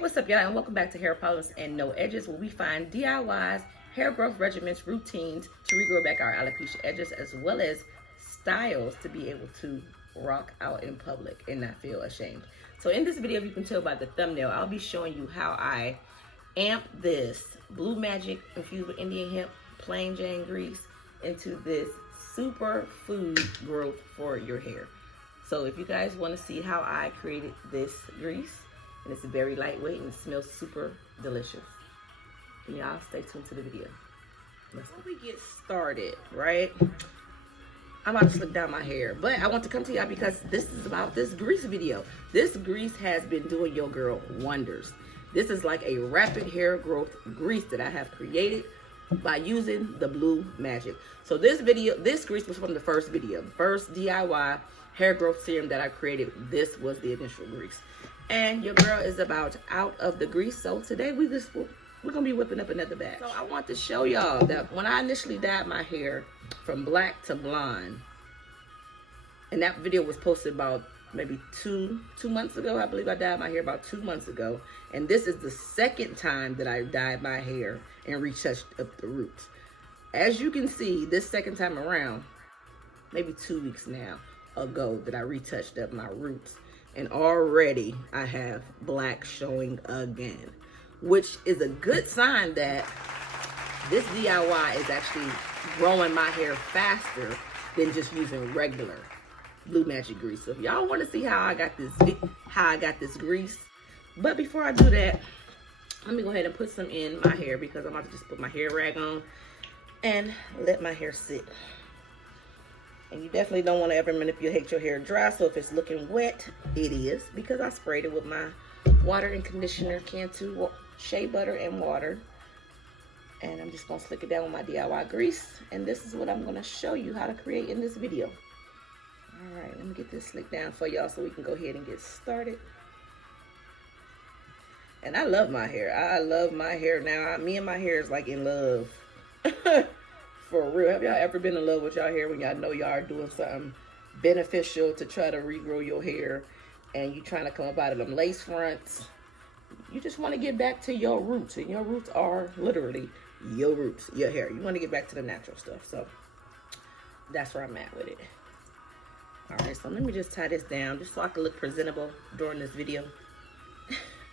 What's up, y'all, and welcome back to Hair Problems and No Edges, where we find DIYs, hair growth regimens, routines to regrow back our alopecia edges, as well as styles to be able to rock out in public and not feel ashamed. So in this video, if you can tell by the thumbnail, I'll be showing you how I amp this Blue Magic infused with Indian hemp plain Jane grease into this super food growth for your hair. So if you guys want to see how I created this grease, and it's very lightweight and it smells super delicious, then y'all stay tuned to the video. Before we get started, right, I'm about to slick down my hair, but I want to come to y'all because this is about this grease video. This grease has been doing your girl wonders. This is like a rapid hair growth grease that I have created by using the Blue Magic. So this grease was from the first video, first DIY hair growth serum that I created. This was the initial grease. And your girl is about out of the grease. So today we're gonna be whipping up another batch. So I want to show y'all that when I initially dyed my hair from black to blonde, and that video was posted about maybe two months ago. I believe I dyed my hair about 2 months ago. And this is the second time that I dyed my hair and retouched up the roots. As you can see, this second time around, maybe 2 weeks now ago, that I retouched up my roots. And already I have black showing again, which is a good sign that this DIY is actually growing my hair faster than just using regular Blue Magic grease. So if y'all want to see how I got this grease, but before I do that, let me go ahead and put some in my hair because I'm about to just put my hair rag on and let my hair sit. And you definitely don't want to ever manipulate your hair dry. So if it's looking wet, it is, because I sprayed it with my water and conditioner, Cantu shea butter and water. And I'm just going to slick it down with my DIY grease. And this is what I'm going to show you how to create in this video. All right, let me get this slicked down for y'all so we can go ahead and get started. And I love my hair. I love my hair now. Me and my hair is like in love. For real. Have y'all ever been in love with y'all hair when y'all know y'all are doing something beneficial to try to regrow your hair, and you trying to come up out of them lace fronts? You just want to get back to your roots, and your roots are literally your roots, your hair. You want to get back to the natural stuff. So that's where I'm at with it. All right, so let me just tie this down just so I can look presentable during this video.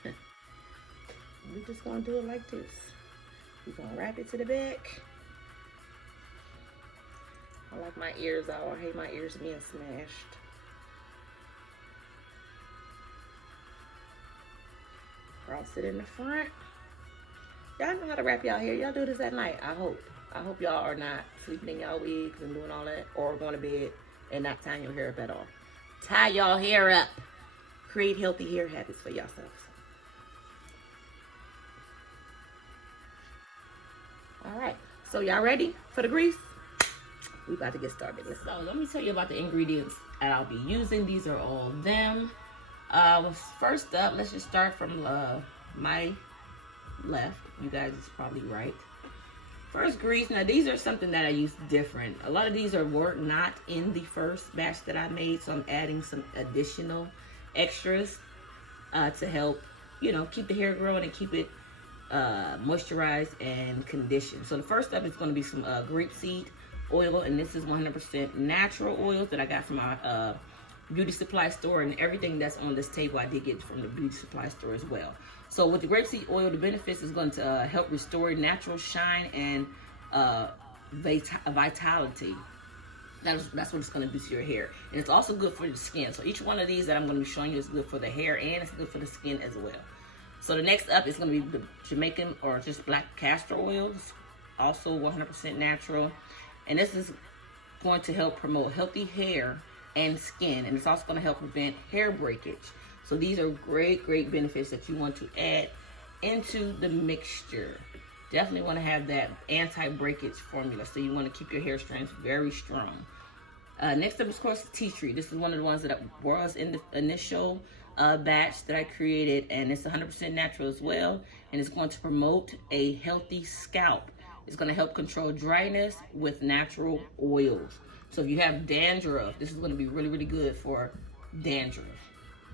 We're just going to do it like this. We're going to wrap it to the back. I like my ears out. I hate my ears being smashed. Cross it in the front. Y'all know how to wrap y'all hair. Y'all do this at night, I hope. I hope y'all are not sleeping in y'all wigs and doing all that, or going to bed and not tying your hair up at all. Tie y'all hair up. Create healthy hair habits for yourselves. All right, so y'all ready for the grease? We about to get started. So let me tell you about the ingredients that I'll be using. These are all them. First up, let's just start from my left. You guys is probably right. First grease. Now these are something that I use different. A lot of these were not in the first batch that I made, so I'm adding some additional extras to help, you know, keep the hair growing and keep it moisturized and conditioned. So the first up is going to be some grapeseed oil, and this is 100% natural oils that I got from our beauty supply store, and everything that's on this table I did get from the beauty supply store as well. So with the grapeseed oil, the benefits is going to help restore natural shine and vitality. That's what it's going to do to your hair, and it's also good for the skin. So each one of these that I'm going to be showing you is good for the hair, and it's good for the skin as well. So the next up is going to be the Jamaican or just black castor oils, also 100% natural. And this is going to help promote healthy hair and skin. And it's also going to help prevent hair breakage. So these are great benefits that you want to add into the mixture. Definitely want to have that anti-breakage formula. So you want to keep your hair strands very strong. Next up is, of course, tea tree. This is one of the ones that was in the initial batch that I created. And it's 100% natural as well. And it's going to promote a healthy scalp. It's going to help control dryness with natural oils. So if you have dandruff, this is going to be really good for dandruff.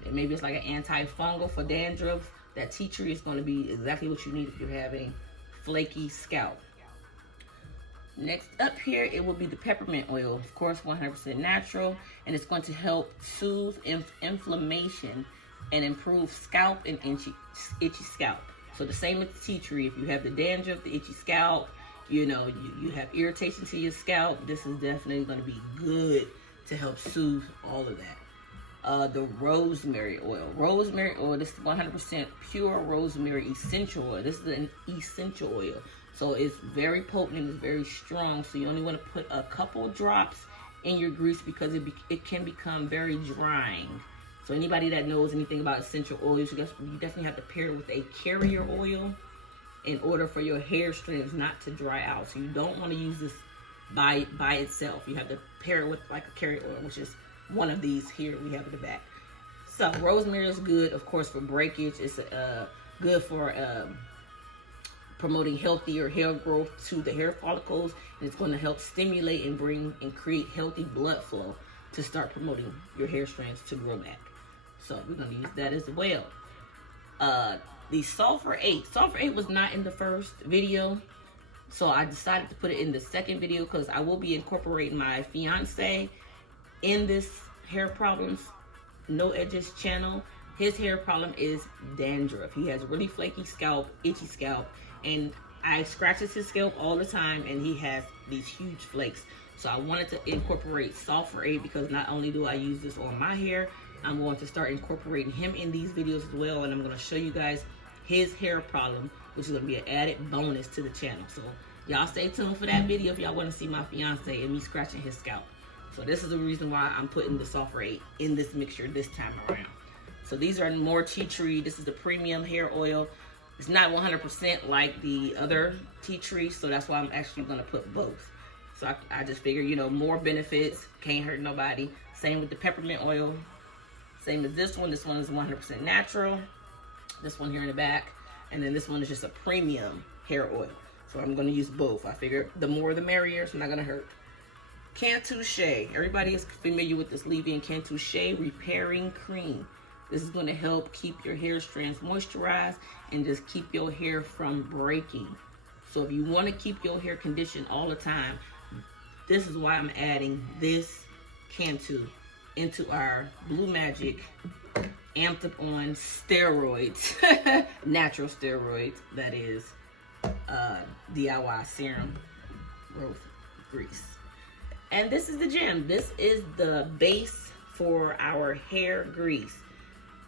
And maybe it's like an antifungal for dandruff, That tea tree is going to be exactly what you need if you're having flaky scalp. Next up here, it will be the peppermint oil. Of course, 100% natural, and it's going to help soothe inflammation and improve scalp and itchy scalp. So the same with the tea tree. If you have the dandruff, the itchy scalp, you know, you have irritation to your scalp, this is definitely going to be good to help soothe all of that. The rosemary oil. Rosemary oil, this is 100% pure rosemary essential oil. This is an essential oil. So it's very potent and it's very strong. So you only want to put a couple drops in your grease because it can become very drying. So anybody that knows anything about essential oils, you definitely have to pair it with a carrier oil in order for your hair strands not to dry out. So you don't want to use this by itself. You have to pair it with like a carrier oil, which is one of these here we have in the back. So rosemary is good, of course, for breakage. It's good for promoting healthier hair growth to the hair follicles, and it's going to help stimulate and bring and create healthy blood flow to start promoting your hair strands to grow back. So we're going to use that as well. The sulfur 8. Sulfur 8 was not in the first video, so I decided to put it in the second video because I will be incorporating my fiance in this hair problems, no edges channel. His hair problem is dandruff. He has really flaky scalp, itchy scalp, and I scratches his scalp all the time, and he has these huge flakes. So I wanted to incorporate sulfur 8 because not only do I use this on my hair, I'm going to start incorporating him in these videos as well, and I'm going to show you guys his hair problem, which is going to be an added bonus to the channel. So y'all stay tuned for that video if y'all want to see my fiance and me scratching his scalp. So this is the reason why I'm putting the sulfur 8 in this mixture this time around. So these are more tea tree. This is the premium hair oil. It's not 100% like the other tea tree, so that's why I'm actually going to put both. So I just figure, you know, more benefits, can't hurt nobody. Same with the peppermint oil. Same as this one. This one is 100% natural. This one here in the back. And then this one is just a premium hair oil. So I'm going to use both. I figure the more the merrier, it's not going to hurt. Cantu Shea. Everybody is familiar with this leave-in Cantu Shea repairing cream. This is going to help keep your hair strands moisturized and just keep your hair from breaking. So if you want to keep your hair conditioned all the time, this is why I'm adding this Cantu into our Blue Magic amped up on steroids, natural steroids, that is DIY serum growth grease. And this is the gem. This is the base for our hair grease.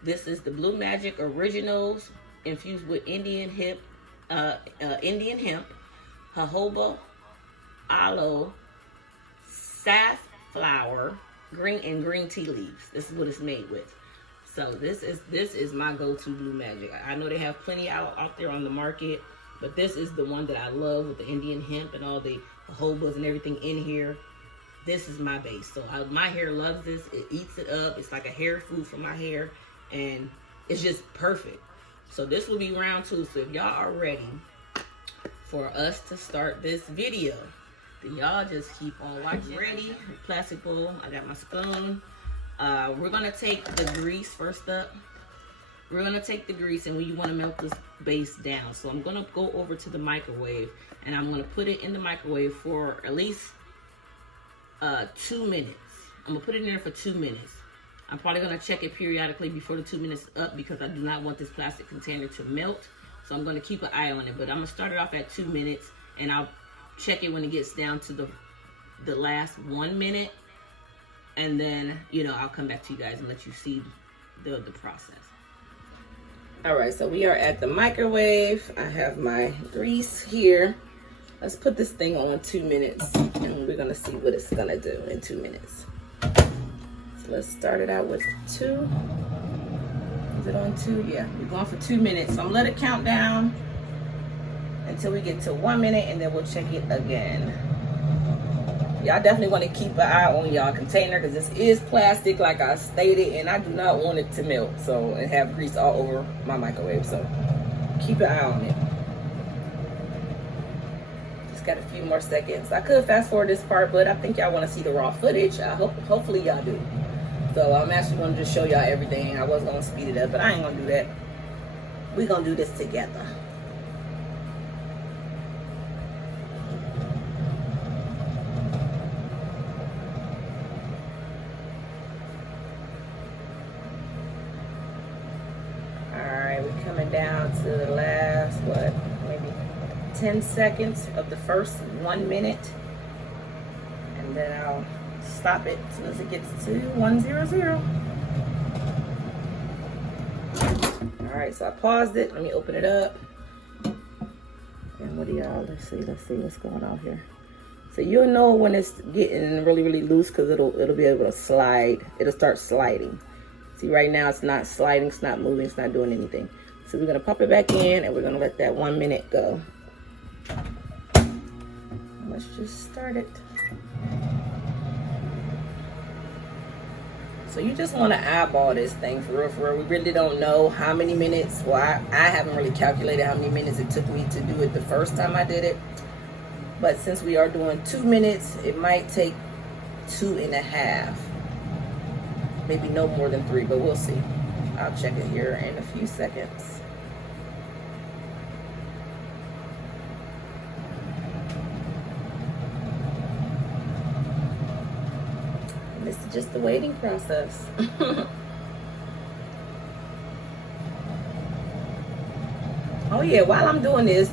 This is the Blue Magic Originals infused with Indian hemp, jojoba, aloe, safflower, green tea leaves. This is what it's made with. So this is my go-to Blue Magic. I know they have plenty out there on the market, but this is the one that I love with the Indian hemp and all the jojobas and everything in here. This is my base. So my hair loves this. It eats it up. It's like a hair food for my hair, and it's just perfect. So this will be round 2. So if y'all are ready for us to start this video, then y'all just keep on watching. Ready? Plastic bowl. I got my spoon. We're gonna take the grease first up. We're gonna take the grease, and you want to melt this base down. So I'm gonna go over to the microwave, and I'm gonna put it in the microwave for at least 2 minutes. I'm gonna put it in there for 2 minutes. I'm probably gonna check it periodically before the 2 minutes is up because I do not want this plastic container to melt. So I'm gonna keep an eye on it, but I'm gonna start it off at 2 minutes, and I'll check it when it gets down to the last 1 minute, and then, you know, I'll come back to you guys and let you see the process. All right, so we are at the microwave. I have my grease here. Let's put this thing on 2 minutes, and we're gonna see what it's gonna do in 2 minutes. So let's start it out with 2. Is it on 2? Yeah, we're going for 2 minutes. So I'm gonna let it count down until we get to 1 minute, and then we'll check it again. Y'all definitely want to keep an eye on y'all container because this is plastic, like I stated, and I do not want it to melt and have grease all over my microwave. So keep an eye on it. Just got a few more seconds. I could fast forward this part, but I think y'all want to see the raw footage. Hopefully y'all do. So I'm actually going to just show y'all everything. I was going to speed it up, but I ain't going to do that. We're gonna do this together. Alright, we're coming down to the last, what, maybe 10 seconds of the first 1 minute. And then I'll stop it as soon as it gets to 100. Alright, so I paused it. Let me open it up. And what do y'all, let's see what's going on here. So you'll know when it's getting really, really loose because it'll be able to slide. It'll start sliding. See, right now it's not sliding, it's not moving, it's not doing anything. So we're gonna pop it back in and we're gonna let that 1 minute go. Let's just start it. So you just want to eyeball this thing for real, for real. We really don't know how many minutes. Well, I haven't really calculated how many minutes it took me to do it the first time I did it. But since we are doing 2 minutes, it might take 2.5. Maybe no more than 3, but we'll see. I'll check it here in a few seconds. This is just the waiting process. Oh yeah, while I'm doing this,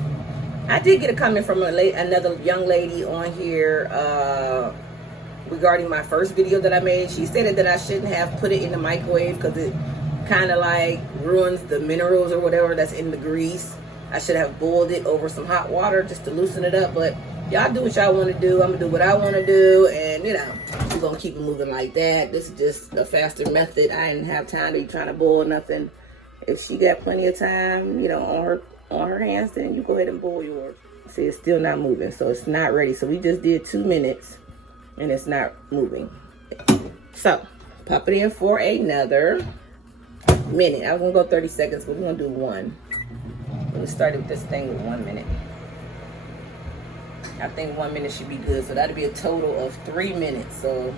I did get a comment from another young lady on here regarding my first video that I made. She stated that I shouldn't have put it in the microwave because it kind of like ruins the minerals or whatever that's in the grease. I should have boiled it over some hot water just to loosen it up, but y'all do what y'all want to do. I'm gonna do what I want to do, and you know, we're gonna keep it moving like that. This is just a faster method. I didn't have time to be trying to boil nothing. If she got plenty of time, you know, on her hands, then you go ahead and boil yours. See, it's still not moving, so it's not ready. So we just did 2 minutes, and it's not moving. So pop it in for another minute. I was gonna go 30 seconds, but we're gonna do 1. We started with this thing with 1 minute. I think 1 minute should be good. So that'll be a total of 3 minutes. So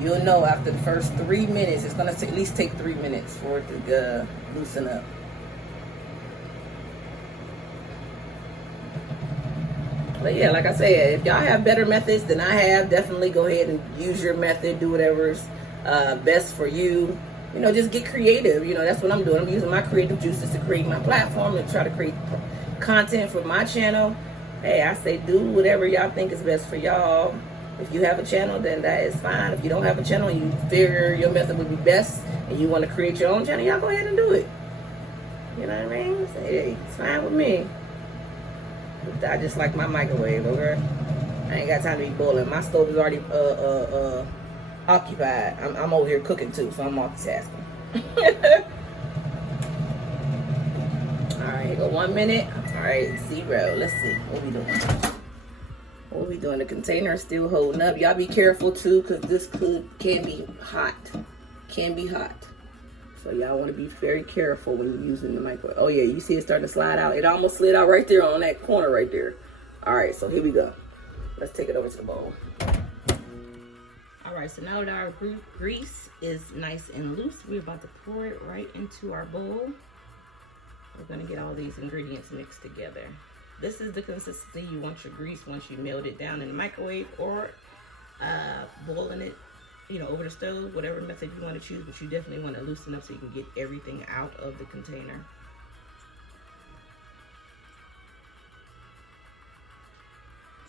you'll know after the first 3 minutes, it's gonna at least take 3 minutes for it to loosen up. But yeah, like I said, if y'all have better methods than I have, definitely go ahead and use your method. Do whatever's best for you. You know, just get creative. You know, that's what I'm doing. I'm using my creative juices to create my platform and try to create content for my channel. Hey, I say do whatever y'all think is best for y'all. If you have a channel, then that is fine. If you don't have a channel, you figure your method would be best and you want to create your own channel, y'all go ahead and do it. You know what I mean? So, hey, it's fine with me. I just like my microwave, okay? I ain't got time to be boiling. My stove is already occupied. I'm over here cooking too, so I'm multitasking. Alright, here go 1 minute. Alright, 0. Let's see. What we doing? What we doing? The container is still holding up. Y'all be careful too, because this can be hot. Can be hot. So y'all want to be very careful when you're using the microwave. Oh yeah, you see it starting to slide out. It almost slid out right there on that corner right there. Alright, so here we go. Let's take it over to the bowl. Alright, so now that our grease is nice and loose, we're about to pour it right into our bowl. We're going to get all these ingredients mixed together. This is the consistency you want your grease once you melt it down in the microwave or boiling it, you know, over the stove, whatever method you want to choose, but you definitely want to loosen up so you can get everything out of the container.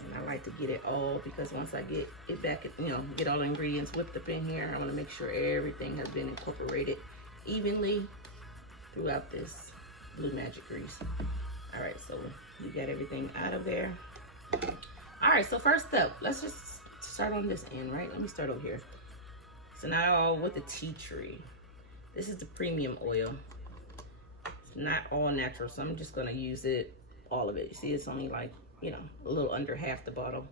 And I like to get it all because once I get it back, you know, get all the ingredients whipped up in here, I want to make sure everything has been incorporated evenly throughout this Blue Magic grease. All right, so you got everything out of there. All right, so first up, let's just start on this end, right? Let me start over here. So now with the tea tree, this is the premium oil. It's not all natural, so I'm just gonna use it, all of it. You see, it's only like, you know, a little under half the bottle.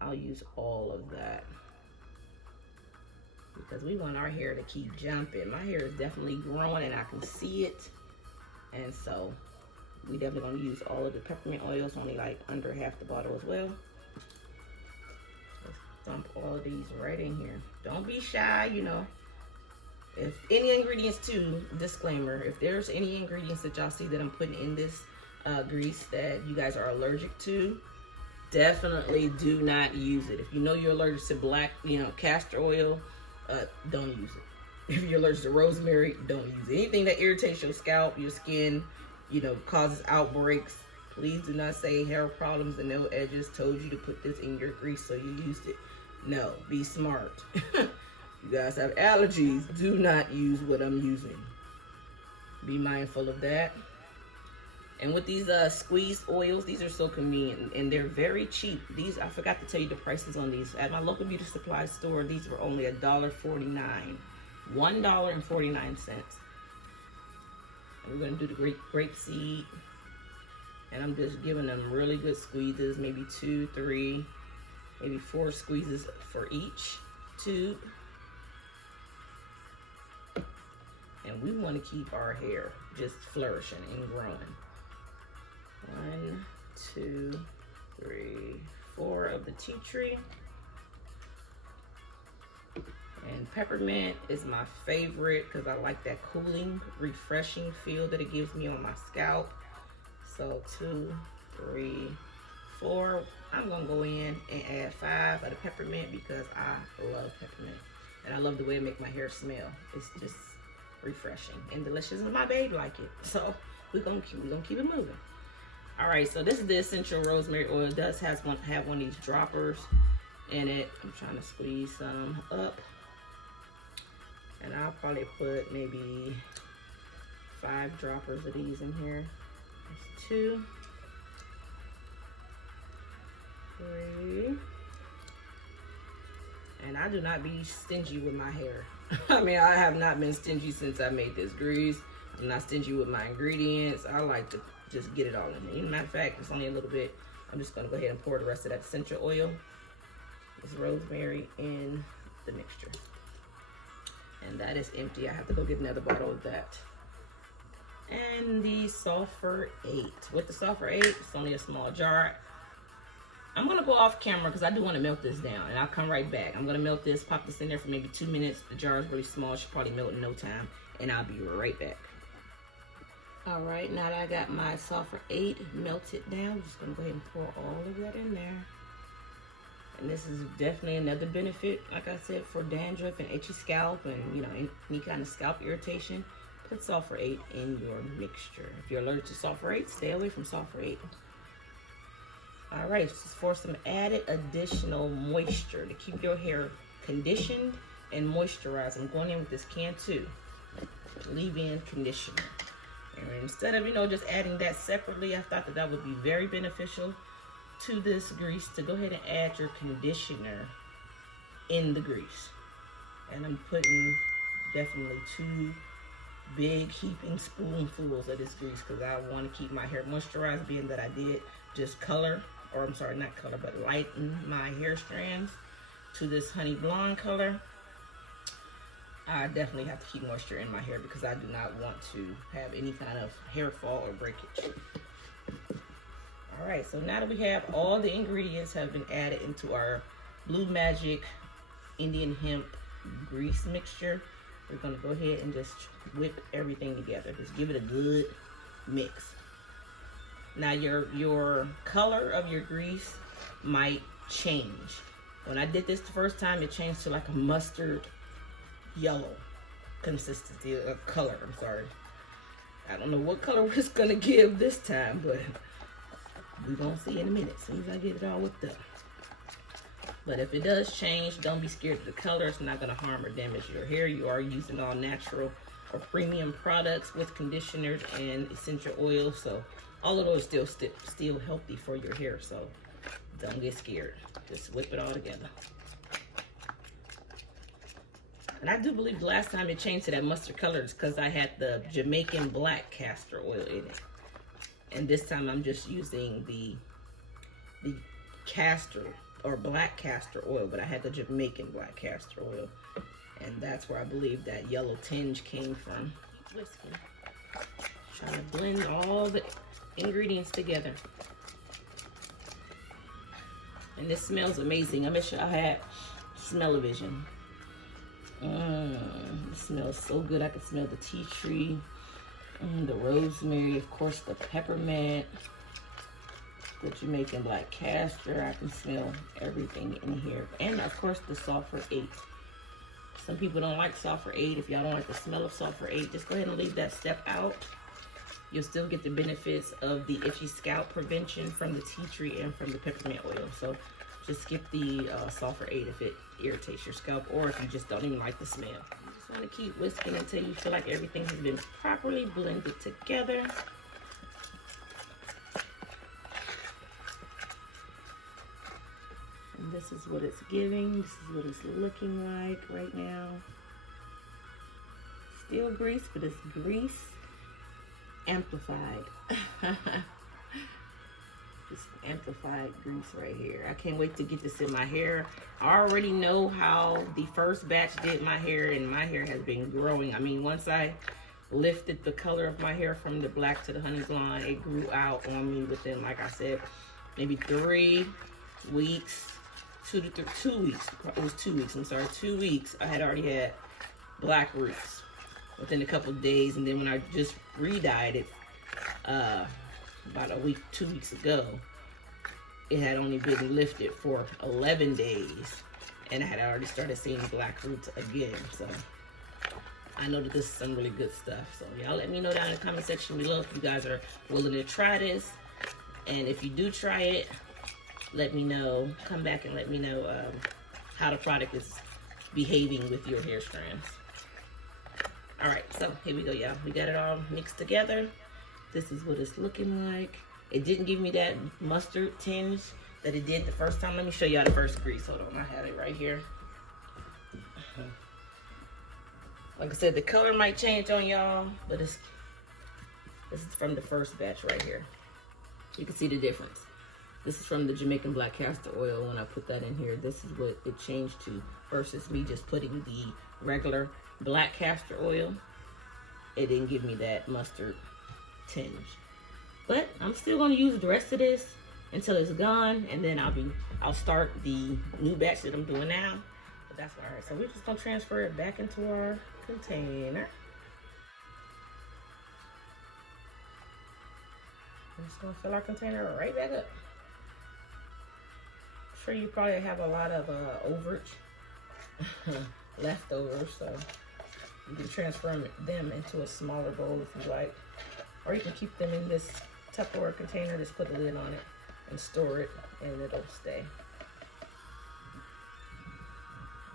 I'll use all of that because we want our hair to keep jumping. My hair is definitely growing and I can see it. And so we definitely gonna use all of the peppermint oils, only like under half the bottle as well. Let's dump all of these right in here. Don't be shy, you know. if any ingredients too, disclaimer, if there's any ingredients that y'all see that I'm putting in this grease that you guys are allergic to, definitely do not use it. If you know you're allergic to black, castor oil, don't use it. If you're allergic to rosemary, don't use it. Anything that irritates your scalp, your skin, causes outbreaks, please do not say hair problems and no edges told you to put this in your grease so you used it. No, be smart. You guys have allergies, do not use what I'm using. Be mindful of that. And with these squeezed oils, these are so convenient and they're very cheap. These, I forgot to tell you the prices on these. At my local beauty supply store, these were only $1.49. $1.49. And we're gonna do the grape seed. And I'm just giving them really good squeezes, maybe 2, 3, maybe 4 squeezes for each tube. And we want to keep our hair just flourishing and growing. 1, 2, 3, 4 of the tea tree. And peppermint is my favorite because I like that cooling, refreshing feel that it gives me on my scalp. So 2, 3, 4. I'm gonna go in and add 5 of the peppermint because I love peppermint. And I love the way it makes my hair smell. It's just refreshing and delicious, and my baby like it. So we're gonna keep it moving. All right, so this is the essential rosemary oil. It does have one of these droppers in it. I'm trying to squeeze some up. And I'll probably put maybe 5 droppers of these in here. That's 2, 3. And I do not be stingy with my hair. I mean, I have not been stingy since I made this grease. I'm not stingy with my ingredients. I like to just get it all in there. As a matter of fact, it's only a little bit. I'm just gonna go ahead and pour the rest of that essential oil, this rosemary, in the mixture. And that is empty. I have to go get another bottle of that. And the sulfur 8. With the sulfur 8, it's only a small jar. I'm gonna go off camera because I do want to melt this down, and I'll come right back. I'm gonna melt this, pop this in there for maybe 2 minutes. The jar is really small, it should probably melt in no time, and I'll be right back. All right, now that I got my sulfur 8 melted down, I'm just gonna go ahead and pour all of that in there. And this is definitely another benefit, like I said, for dandruff and itchy scalp and any kind of scalp irritation. Put sulfur 8 in your mixture. If you're allergic to sulfur 8, stay away from sulfur 8. All right, just for some added additional moisture to keep your hair conditioned and moisturized. I'm going in with this can 2 leave-in conditioner. And instead of, just adding that separately, I thought that would be very beneficial to this grease to go ahead and add your conditioner in the grease. And I'm putting definitely 2 big heaping spoonfuls of this grease because I want to keep my hair moisturized, being that I did just color, or I'm sorry, not color, but lighten my hair strands to this honey blonde color. I definitely have to keep moisture in my hair because I do not want to have any kind of hair fall or breakage. All right, so now that we have all the ingredients have been added into our Blue Magic Indian hemp grease mixture, we're gonna go ahead and just whip everything together. Just give it a good mix. Now your color of your grease might change. When I did this the first time, it changed to like a mustard yellow consistency of color. I'm sorry. I don't know what color it's gonna give this time, but we're gonna see in a minute as soon as I get it all whipped up. But if it does change, don't be scared of the color. It's not gonna harm or damage your hair. You are using all natural or premium products with conditioners and essential oils, so all of those still healthy for your hair. So don't get scared. Just whip it all together. And I do believe the last time it changed to that mustard color is because I had the Jamaican black castor oil in it. And this time I'm just using the castor or black castor oil, but I had the Jamaican black castor oil. And that's where I believe that yellow tinge came from. Whisking. Trying to blend all the ingredients together. And this smells amazing. I wish I had smell-o-vision. It smells so good. I can smell the tea tree, the rosemary, of course, the peppermint, the Jamaican black castor. I can smell everything in here. And of course, the sulfur 8. Some people don't like sulfur 8. If y'all don't like the smell of sulfur 8, just go ahead and leave that step out. You'll still get the benefits of the itchy scalp prevention from the tea tree and from the peppermint oil. So just skip the sulfur 8 if it irritates your scalp, or if you just don't even like the smell. You just want to keep whisking until you feel like everything has been properly blended together. And this is what it's giving. This is what it's looking like right now. Still grease, but it's grease amplified. This amplified grease right here. I can't wait to get this in my hair. I already know how the first batch did my hair, and my hair has been growing. I mean, once I lifted the color of my hair from the black to the honey blonde, it grew out on me within, like I said, maybe 3 weeks, 2 weeks. It was 2 weeks, I'm sorry, 2 weeks. I had already had black roots within a couple of days, and then when I just re-dyed it, about a week, 2 weeks ago, it had only been lifted for 11 days, and I had already started seeing black roots again. So I know that this is some really good stuff. So y'all let me know down in the comment section below if you guys are willing to try this, and if you do try it, let me know. Come back and let me know how the product is behaving with your hair strands. All right, so here we go, y'all. We got it all mixed together. This is what it's looking like. It didn't give me that mustard tinge that it did the first time. Let me show y'all the first grease. Hold on, I have it right here. Like I said, the color might change on y'all, but this is from the first batch right here. You can see the difference. This is from the Jamaican black castor oil. When I put that in here, this is what it changed to versus me just putting the regular black castor oil. It didn't give me that mustard tinge, but I'm still going to use the rest of this until it's gone, and then I'll start the new batch that I'm doing now. But that's all right. So we're just going to transfer it back into our container. I'm just going to fill our container right back up. I'm sure you probably have a lot of overage leftovers, so you can transfer them into a smaller bowl if you like. Or you can keep them in this Tupperware container, just put the lid on it and store it, and it'll stay.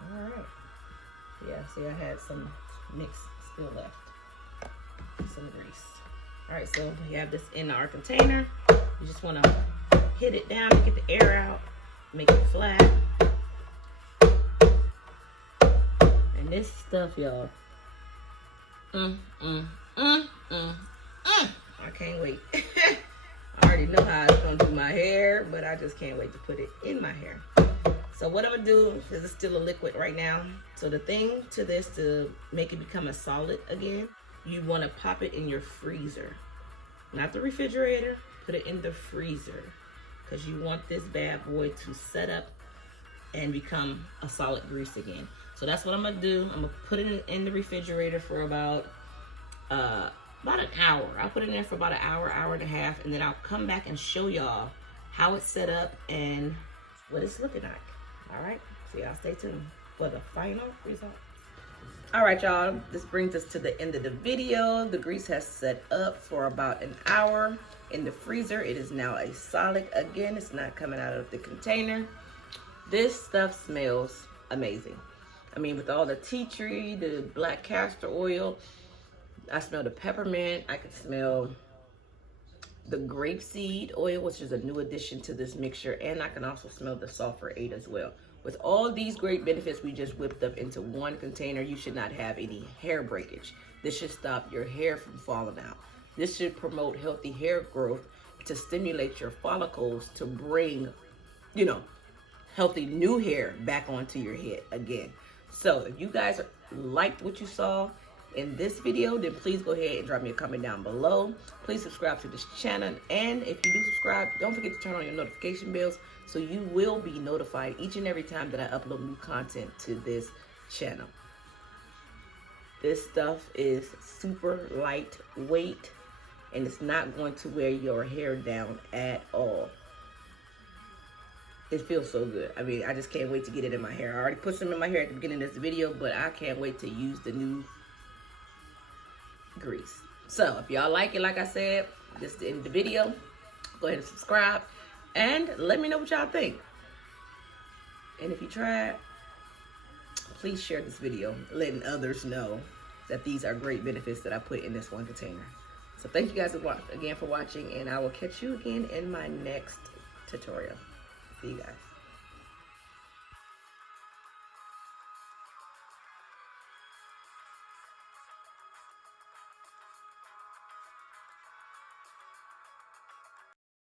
All right. Yeah, see, I had some mix still left. Some grease. All right, so we have this in our container. You just want to hit it down to get the air out, make it flat. And this stuff, y'all. I can't wait. I already know how it's gonna do my hair, but I just can't wait to put it in my hair. So what I'm gonna do, because it's still a liquid right now, so the thing to this, to make it become a solid again, you want to pop it in your freezer, not the refrigerator. Put it in the freezer, because you want this bad boy to set up and become a solid grease again. So that's what I'm gonna do. I'm gonna put it in the refrigerator for about an hour. I'll put it in there for about an hour, hour and a half, and then I'll come back and show y'all how it's set up and what it's looking like. All right, so y'all stay tuned for the final result. All right, y'all, this brings us to the end of the video. The grease has set up for about an hour in the freezer. It is now a solid again. It's not coming out of the container. This stuff smells amazing. I mean, with all the tea tree, the black castor oil, I smell the peppermint. I can smell the grapeseed oil, which is a new addition to this mixture. And I can also smell the sulfur 8 as well. With all these great benefits we just whipped up into one container, you should not have any hair breakage. This should stop your hair from falling out. This should promote healthy hair growth to stimulate your follicles to bring, you know, healthy new hair back onto your head again. So if you guys liked what you saw in this video, then please go ahead and drop me a comment down below. Please subscribe to this channel, and if you do subscribe, don't forget to turn on your notification bells so you will be notified each and every time that I upload new content to this channel. This stuff is super lightweight and it's not going to wear your hair down at all. It feels so good. I mean, I just can't wait to get it in my hair. I already put some in my hair at the beginning of this video, but I can't wait to use the new grease. So if y'all like it, like I said, this is the end of the video. Go ahead and subscribe and let me know what y'all think. And if you try it, please share this video, letting others know that these are great benefits that I put in this one container. So thank you guys again for watching, and I will catch you again in my next tutorial. See you guys.